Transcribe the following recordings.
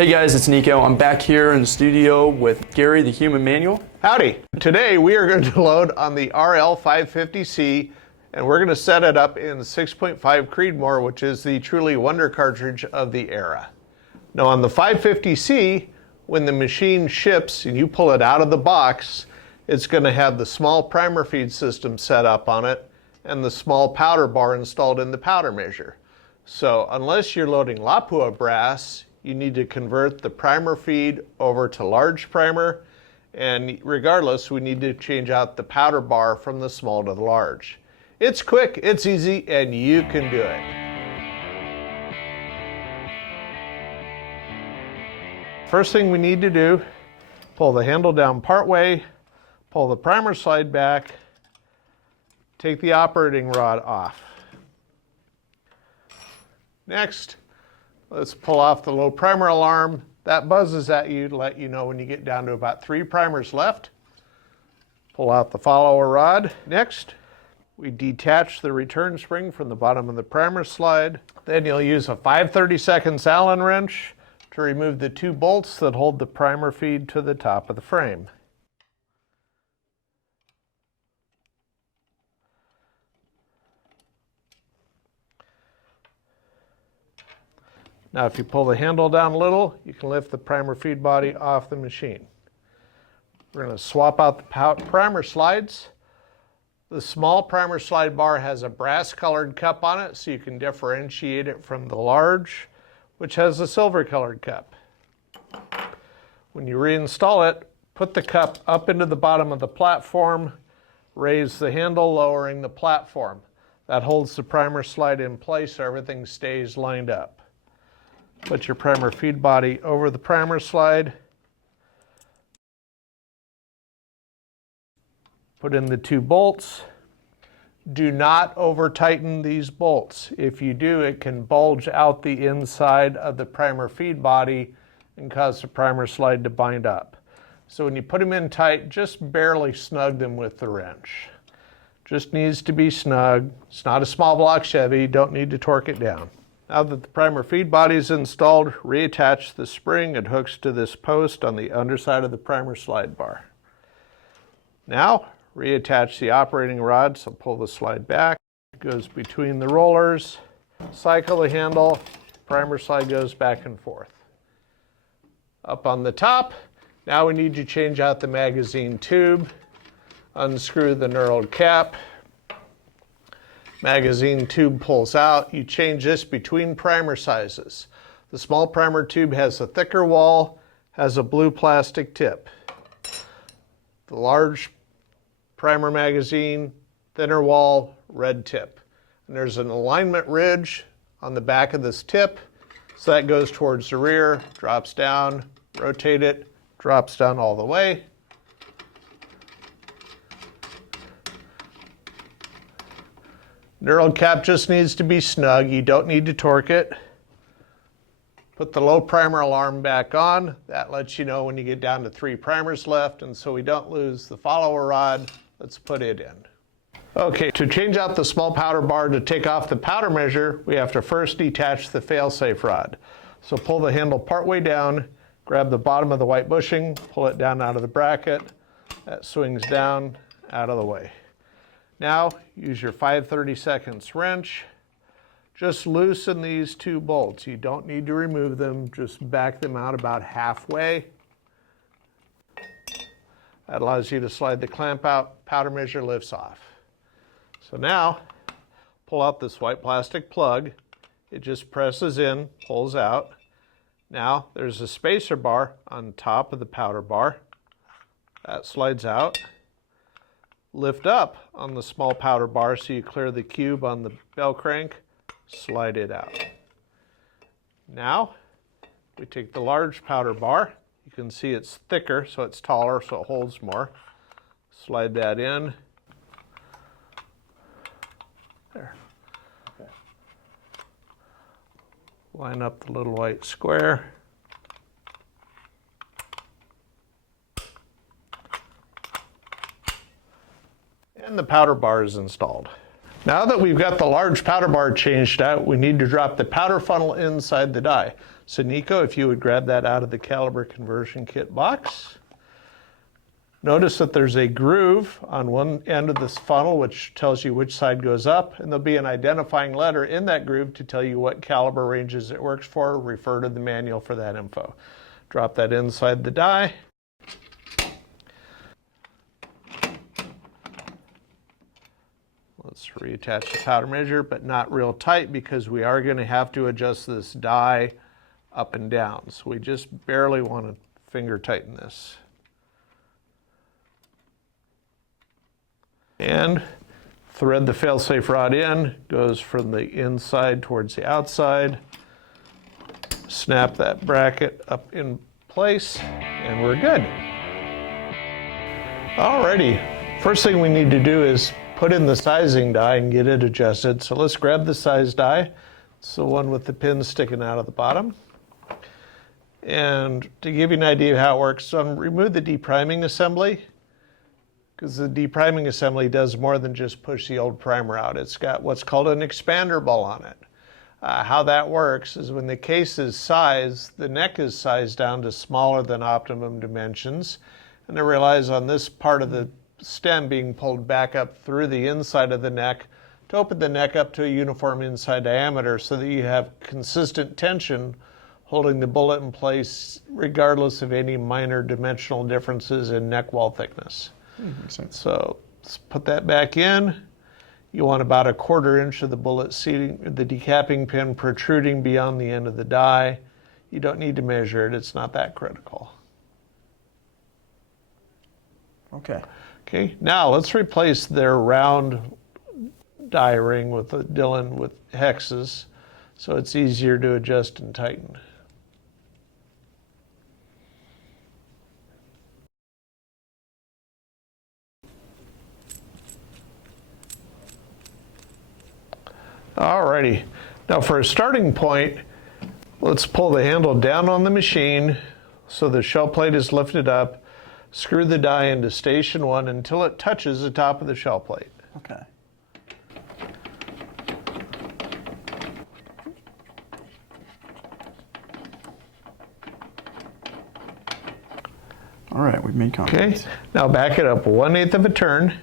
Hey guys, it's Nico. I'm back here in the studio with Gary, the human manual. Howdy. Today we are going to load on the RL550C and we're going to set it up in 6.5 Creedmoor, which is the truly wonder cartridge of the era. Now on the 550C, when the machine ships and you pull it out of the box, it's going to have the small primer feed system set up on it and the small powder bar installed in the powder measure. So unless you're loading Lapua brass, you need to convert the primer feed over to large primer, and regardless, we need to change out the powder bar from the small to the large. It's quick, it's easy, and you can do it. First thing we need to do, pull the handle down part way, pull the primer slide back, take the operating rod off. Next, let's pull off the low primer alarm. That buzzes at you to let you know when you get down to about 3 primers left. Pull out the follower rod. Next, we detach the return spring from the bottom of the primer slide. Then you'll use a 5/32 Allen wrench to remove the 2 bolts that hold the primer feed to the top of the frame. Now if you pull the handle down a little, you can lift the primer feed body off the machine. We're going to swap out the primer slides. The small primer slide bar has a brass colored cup on it, so you can differentiate it from the large, which has a silver colored cup. When you reinstall it, put the cup up into the bottom of the platform, raise the handle, lowering the platform. That holds the primer slide in place so everything stays lined up. Put your primer feed body over the primer slide. Put in the 2 bolts. Do not over tighten these bolts. If you do, it can bulge out the inside of the primer feed body and cause the primer slide to bind up. So when you put them in tight, just barely snug them with the wrench. Just needs to be snug. It's not a small block Chevy, don't need to torque it down. Now that the primer feed body is installed, reattach the spring. It hooks to this post on the underside of the primer slide bar. Now, reattach the operating rod, so pull the slide back. It goes between the rollers. Cycle the handle, primer slide goes back and forth. Up on the top, now we need to change out the magazine tube. Unscrew the knurled cap. Magazine tube pulls out. You change this between primer sizes. The small primer tube has a thicker wall, has a blue plastic tip. The large primer magazine, thinner wall, red tip. And there's an alignment ridge on the back of this tip, so that goes towards the rear, drops down, rotate it, drops down all the way. Knurled cap just needs to be snug. You don't need to torque it. Put the low primer alarm back on. That lets you know when you get down to 3 primers left, and so we don't lose the follower rod, let's put it in. Okay, to change out the small powder bar to take off the powder measure, we have to first detach the fail-safe rod. So pull the handle partway down, grab the bottom of the white bushing, pull it down out of the bracket. That swings down, out of the way. Now, use your 5/32 wrench. Just loosen these 2 bolts. You don't need to remove them, just back them out about halfway. That allows you to slide the clamp out, powder measure lifts off. So now, pull out this white plastic plug. It just presses in, pulls out. Now, there's a spacer bar on top of the powder bar. That slides out. Lift up on the small powder bar so you clear the cube on the bell crank, slide it out. Now, we take the large powder bar. You can see it's thicker, so it's taller, so it holds more. Slide that in. There. Okay. Line up the little white square. And the powder bar is installed. Now that we've got the large powder bar changed out, we need to drop the powder funnel inside the die. So Nico, if you would grab that out of the caliber conversion kit box. Notice that there's a groove on one end of this funnel which tells you which side goes up, and there'll be an identifying letter in that groove to tell you what caliber ranges it works for. Refer to the manual for that info. Drop that inside the die. Let's reattach the powder measure, but not real tight because we are going to have to adjust this die up and down. So we just barely want to finger tighten this. And thread the failsafe rod in, goes from the inside towards the outside. Snap that bracket up in place, and we're good. Alrighty, first thing we need to do is put in the sizing die and get it adjusted. So let's grab the size die. It's the one with the pins sticking out of the bottom. And to give you an idea of how it works, so remove the depriming assembly, because the depriming assembly does more than just push the old primer out. It's got what's called an expander ball on it. How that works is when the case is sized, the neck is sized down to smaller than optimum dimensions, and it relies on this part of the stem being pulled back up through the inside of the neck to open the neck up to a uniform inside diameter so that you have consistent tension holding the bullet in place regardless of any minor dimensional differences in neck wall thickness. Makes sense. So let's put that back in. You want about 1/4 inch of the bullet seating, the decapping pin protruding beyond the end of the die. You don't need to measure it, it's not that critical. Okay. Okay, now let's replace their round die ring with the Dillon with hexes so it's easier to adjust and tighten. Alrighty, now for a starting point, let's pull the handle down on the machine so the shell plate is lifted up. Screw the die into station 1 until it touches the top of the shell plate. Okay. All right, we've made contact. Okay, now back it up 1/8 of a turn.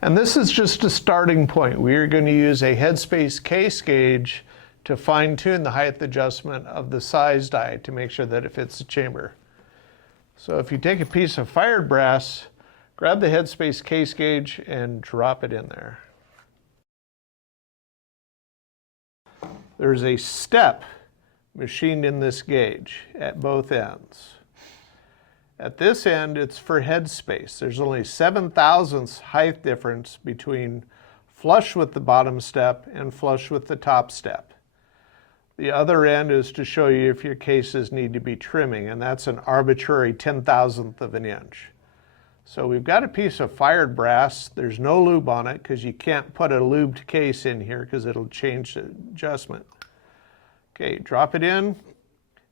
And this is just a starting point. We are going to use a headspace case gauge to fine-tune the height adjustment of the size die to make sure that it fits the chamber. So if you take a piece of fired brass, grab the headspace case gauge and drop it in there. There's a step machined in this gauge at both ends. At this end, it's for headspace. There's only 7/1000ths height difference between flush with the bottom step and flush with the top step. The other end is to show you if your cases need to be trimming, and that's an arbitrary 1/10,000th of an inch. So we've got a piece of fired brass. There's no lube on it because you can't put a lubed case in here because it'll change the adjustment. Okay, drop it in,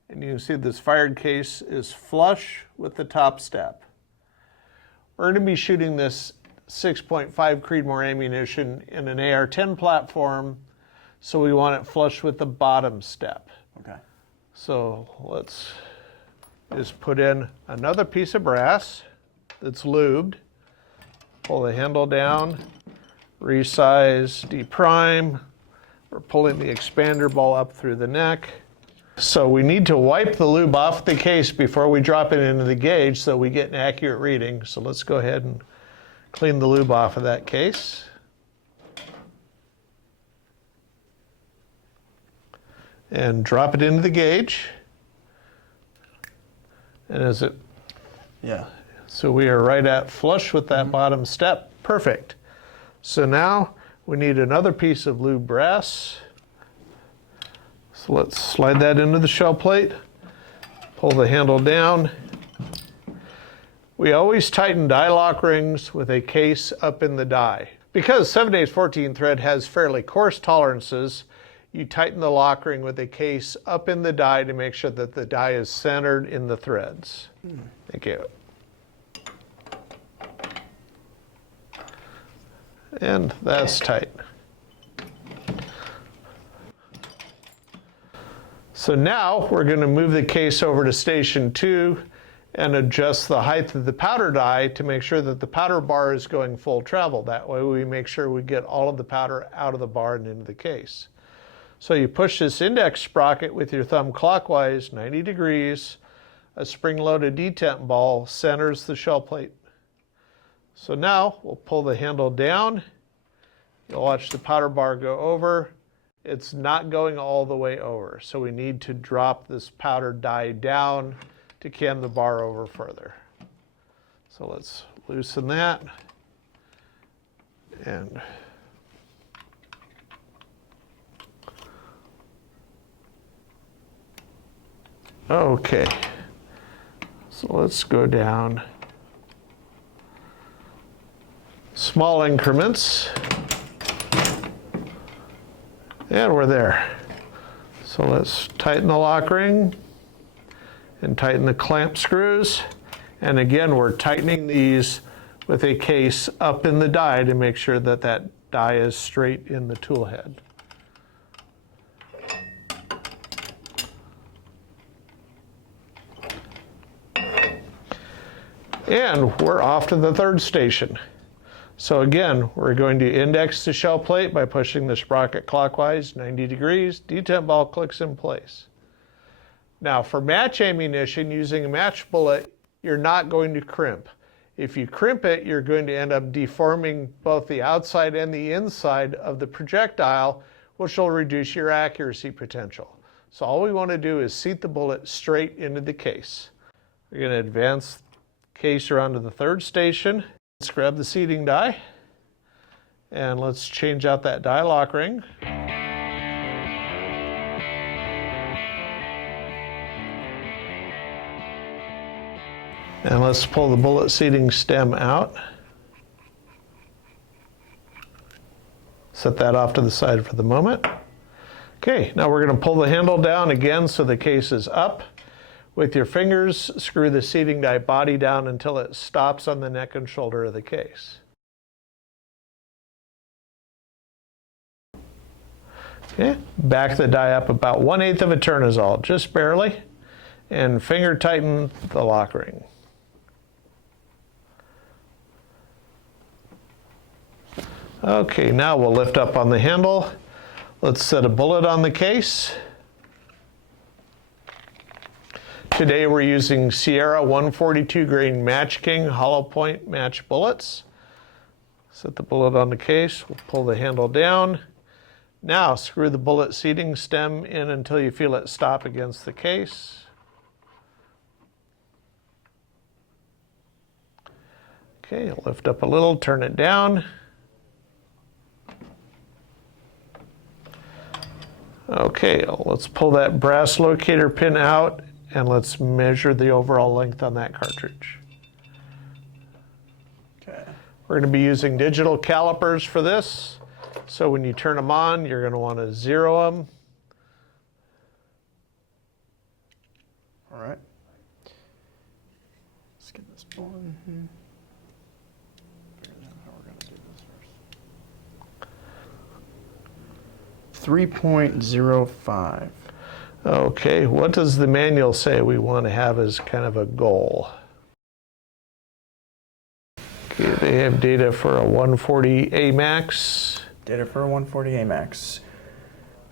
and you can see this fired case is flush with the top step. We're going to be shooting this 6.5 Creedmoor ammunition in an AR-10 platform, so we want it flush with the bottom step. Okay. So let's just put in another piece of brass that's lubed. Pull the handle down, resize, deprime. We're pulling the expander ball up through the neck. So we need to wipe the lube off the case before we drop it into the gauge so we get an accurate reading. So let's go ahead and clean the lube off of that case. And drop it into the gauge. And as it, Yeah. so we are right at flush with that bottom step. Perfect. So now we need another piece of lube brass. So let's slide that into the shell plate. Pull the handle down. We always tighten die lock rings with a case up in the die. Because 7/8-14 thread has fairly coarse tolerances, you tighten the lock ring with a case up in the die to make sure that the die is centered in the threads. Thank you. And that's tight. So now we're going to move the case over to station 2 and adjust the height of the powder die to make sure that the powder bar is going full travel. That way we make sure we get all of the powder out of the bar and into the case. So you push this index sprocket with your thumb clockwise 90 degrees. A spring-loaded detent ball centers the shell plate. So now we'll pull the handle down. You'll watch the powder bar go over. It's not going all the way over, so we need to drop this powder die down to cam the bar over further. So let's loosen that. And okay, so let's go down small increments. And we're there. So let's tighten the lock ring and tighten the clamp screws. And again, we're tightening these with a case up in the die to make sure that that die is straight in the tool head. And we're off to the third station. So again, we're going to index the shell plate by pushing the sprocket clockwise 90 degrees. Detent ball clicks in place. Now for match ammunition, using a match bullet, you're not going to crimp. If you crimp it, you're going to end up deforming both the outside and the inside of the projectile, which will reduce your accuracy potential. So all we want to do is seat the bullet straight into the case. We're going to advance the case around to the third station. Let's grab the seating die and let's change out that die lock ring. And let's pull the bullet seating stem out. Set that off to the side for the moment. Okay, now we're going to pull the handle down again so the case is up. With your fingers, screw the seating die body down until it stops on the neck and shoulder of the case. Okay, back the die up about 1/8 of a turn is all, just barely, and finger tighten the lock ring. Okay, now we'll lift up on the handle. Let's set a bullet on the case. Today we're using Sierra 142 grain Match King hollow point match bullets. Set the bullet on the case, we'll pull the handle down. Now screw the bullet seating stem in until you feel it stop against the case. Okay, lift up a little, turn it down. Okay, let's pull that brass locator pin out and let's measure the overall length on that cartridge. Okay. We're going to be using digital calipers for this. So when you turn them on, you're going to want to zero them. All right. Let's get this going. Figure out how we're going to do this first. 3.05. Okay, what does the manual say we want to have as kind of a goal? Okay, they have data for a 140 AMAX. Data for 140 AMAX.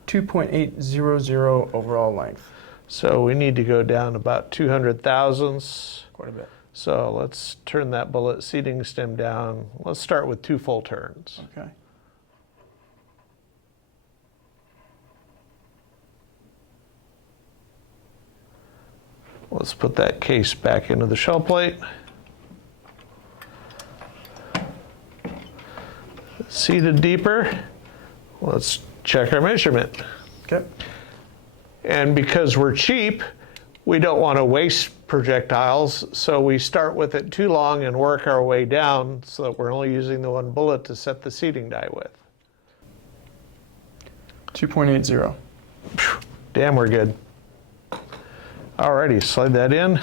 2.800 overall length. So we need to go down about 200 thousandths. Quite a bit. So let's turn that bullet seating stem down. Let's start with 2 full turns. Okay. Let's put that case back into the shell plate. Seated deeper. Let's check our measurement. Okay. And because we're cheap, we don't want to waste projectiles, so we start with it too long and work our way down so that we're only using the 1 bullet to set the seating die with. 2.80. Damn, we're good. Alrighty, slide that in.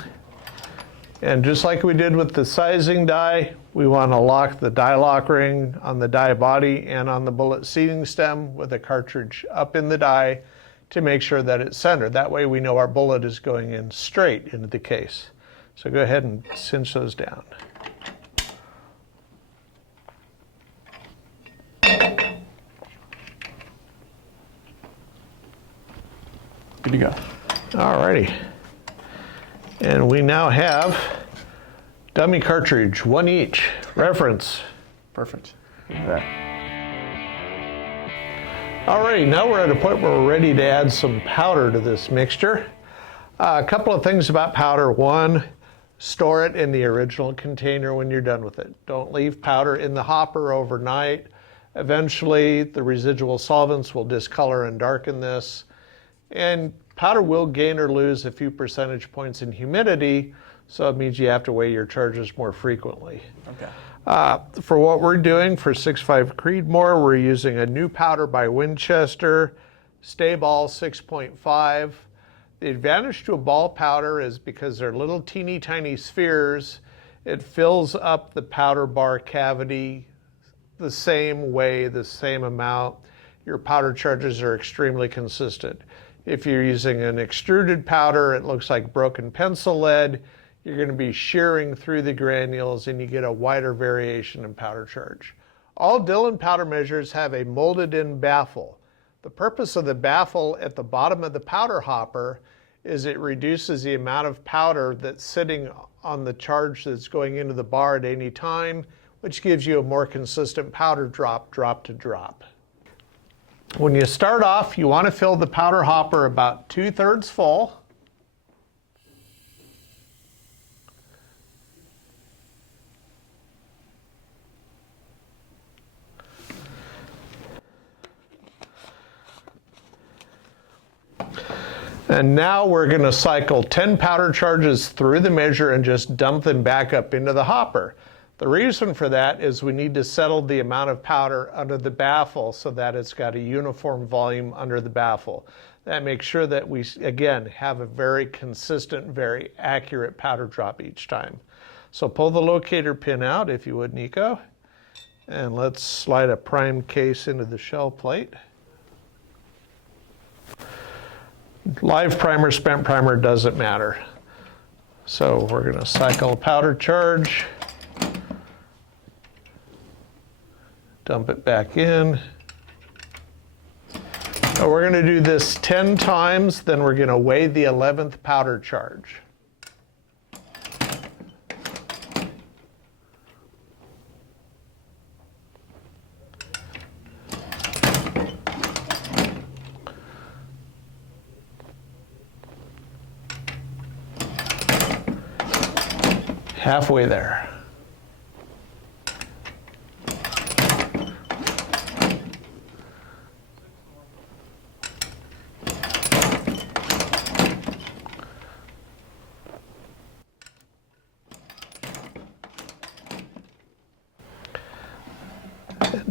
And just like we did with the sizing die, we want to lock the die lock ring on the die body and on the bullet seating stem with a cartridge up in the die to make sure that it's centered. That way we know our bullet is going in straight into the case. So go ahead and cinch those down. Good to go. Alrighty. And we now have dummy cartridge, one each. Reference. Perfect. Look at that. Alrighty, now we're at a point where we're ready to add some powder to this mixture. A couple of things about powder. One, store it in the original container when you're done with it. Don't leave powder in the hopper overnight. Eventually, the residual solvents will discolor and darken this. And powder will gain or lose a few percentage points in humidity, so it means you have to weigh your charges more frequently. Okay. For what we're doing for 6.5 Creedmoor, we're using a new powder by Winchester, Stay Ball 6.5. The advantage to a ball powder is because they're little teeny tiny spheres, it fills up the powder bar cavity the same way, the same amount. Your powder charges are extremely consistent. If you're using an extruded powder, it looks like broken pencil lead. You're going to be shearing through the granules and you get a wider variation in powder charge. All Dillon powder measures have a molded in baffle. The purpose of the baffle at the bottom of the powder hopper is it reduces the amount of powder that's sitting on the charge that's going into the bar at any time, which gives you a more consistent powder drop to drop. When you start off, you want to fill the powder hopper about 2/3 full. And now we're going to cycle 10 powder charges through the measure and just dump them back up into the hopper. The reason for that is we need to settle the amount of powder under the baffle so that it's got a uniform volume under the baffle. That makes sure that we, again, have a very consistent, very accurate powder drop each time. So pull the locator pin out, if you would, Nico. And let's slide a primed case into the shell plate. Live primer, spent primer, doesn't matter. So we're going to cycle powder charge. Dump it back in. So we're going to do this 10 times, then we're going to weigh the 11th powder charge. Halfway there.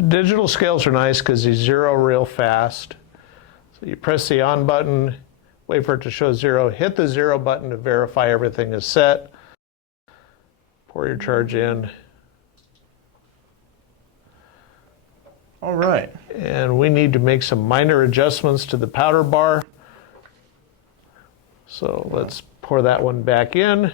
Digital scales are nice because they zero real fast. So you press the on button, wait for it to show 0, hit the 0 button to verify everything is set. Pour your charge in. All right. And we need to make some minor adjustments to the powder bar. So let's pour that one back in.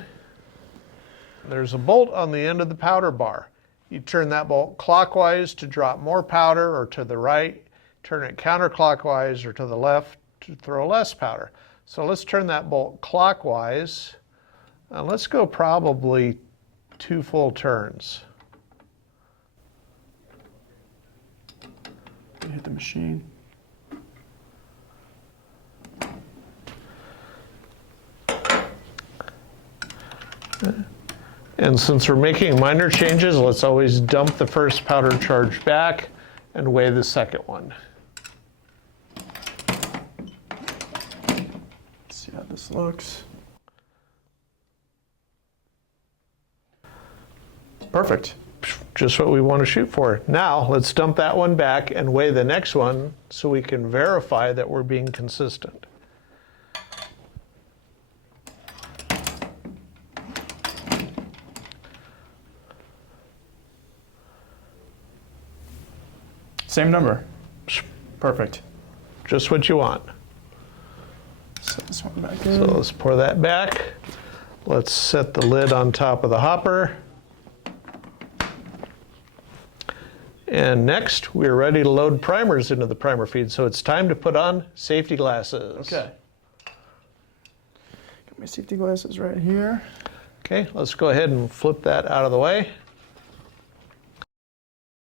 There's a bolt on the end of the powder bar. You turn that bolt clockwise to drop more powder, or to the right. Turn it counterclockwise or to the left to throw less powder. So let's turn that bolt clockwise. Let's go probably 2 full turns. Hit the machine. And since we're making minor changes, let's always dump the first powder charge back and weigh the second one. Let's see how this looks. Perfect. Just what we want to shoot for. Now, let's dump that one back and weigh the next one so we can verify that we're being consistent. Same number. Perfect. Just what you want. Set this one back in. So let's pour that back. Let's set the lid on top of the hopper. And next, we're ready to load primers into the primer feed. So it's time to put on safety glasses. Okay. Got my safety glasses right here. Okay, let's go ahead and flip that out of the way.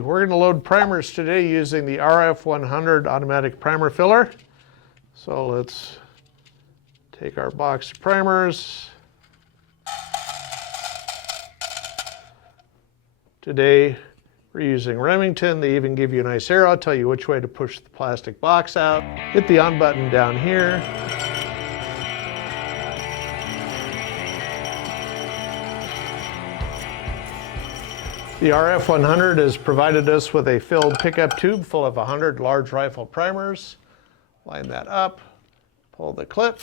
We're going to load primers today using the RF100 automatic primer filler. So let's take our box of primers. Today we're using Remington. They even give you a nice arrow, tell you which way to push the plastic box out. Hit the on button down here. The RF100 has provided us with a filled pickup tube full of 100 large rifle primers. Line that up, pull the clip,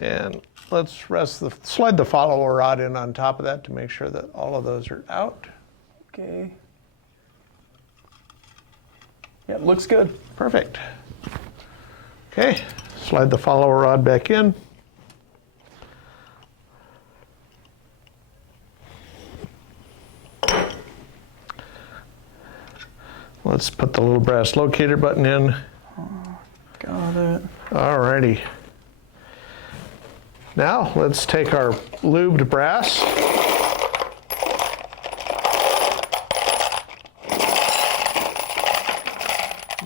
and let's slide the follower rod in on top of that to make sure that all of those are out. Okay. Yeah, looks good. Perfect. Okay, slide the follower rod back in. Let's put the little brass locator button in. Got it. Alrighty. Now let's take our lubed brass.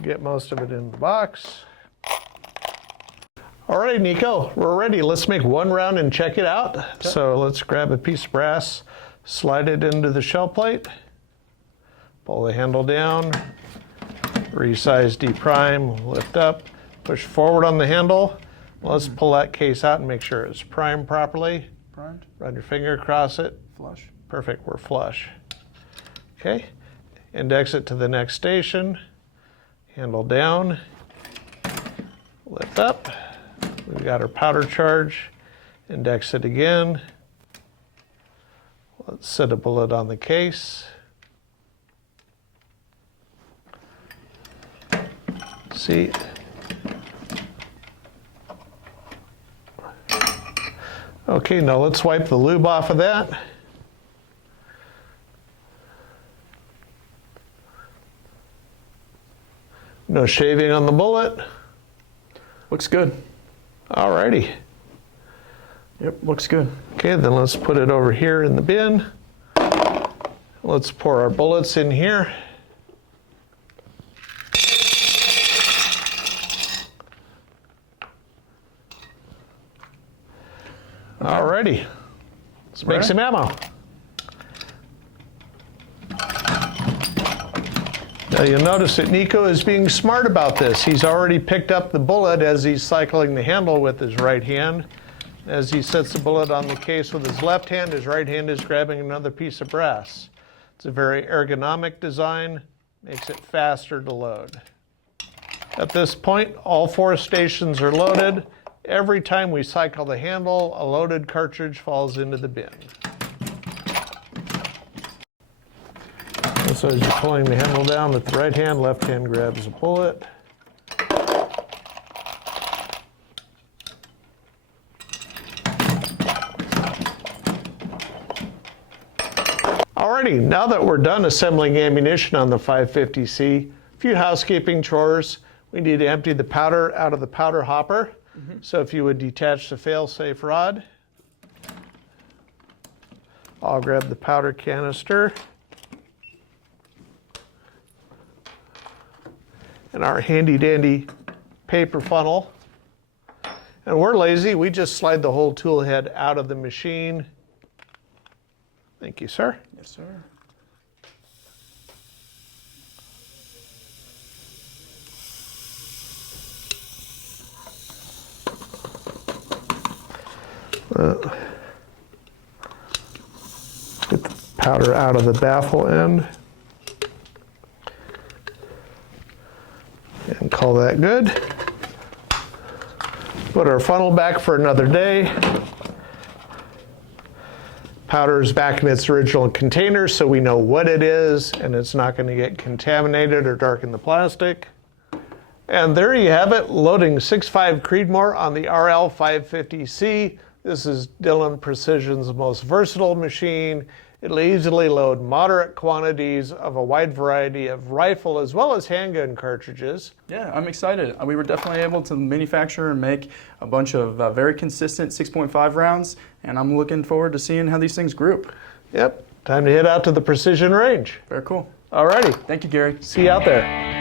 Get most of it in the box. Alright, Nico, we're ready. Let's make one round and check it out. Okay. So let's grab a piece of brass, slide it into the shell plate. Pull the handle down, resize, deprime, lift up, push forward on the handle. Let's pull that case out and make sure it's primed properly. Primed. Run your finger across it. Flush. Perfect, we're flush. Okay, index it to the next station. Handle down, lift up. We've got our powder charge. Index it again. Let's set a bullet on the case. See. Okay, now let's wipe the lube off of that. No shaving on the bullet. Looks good. Alrighty. Yep, looks good. Okay, then let's put it over here in the bin. Let's pour our bullets in here. Alrighty, let's make some ammo. Now you'll notice that Nico is being smart about this. He's already picked up the bullet as he's cycling the handle with his right hand. As he sets the bullet on the case with his left hand, his right hand is grabbing another piece of brass. It's a very ergonomic design, makes it faster to load. At this point, all 4 stations are loaded. Every time we cycle the handle, a loaded cartridge falls into the bin. And so as you're pulling the handle down with the right hand, left hand grabs a bullet. Alrighty, now that we're done assembling ammunition on the 550C, a few housekeeping chores. We need to empty the powder out of the powder hopper. So if you would detach the fail-safe rod, I'll grab the powder canister and our handy-dandy paper funnel. And we're lazy, we just slide the whole tool head out of the machine. Thank you, sir. Yes, sir. Get the powder out of the baffle end and call that good. Put our funnel back for another day. Powder is back in its original container, so we know what it is, and it's not going to get contaminated or darken the plastic. And there you have it, loading 6.5 Creedmoor on the RL550C. This is Dillon Precision's most versatile machine. It'll easily load moderate quantities of a wide variety of rifle as well as handgun cartridges. Yeah, I'm excited. We were definitely able to manufacture and make a bunch of very consistent 6.5 rounds, and I'm looking forward to seeing how these things group. Yep, time to head out to the precision range. Very cool. Alrighty, Thank you, Gary. see you out there.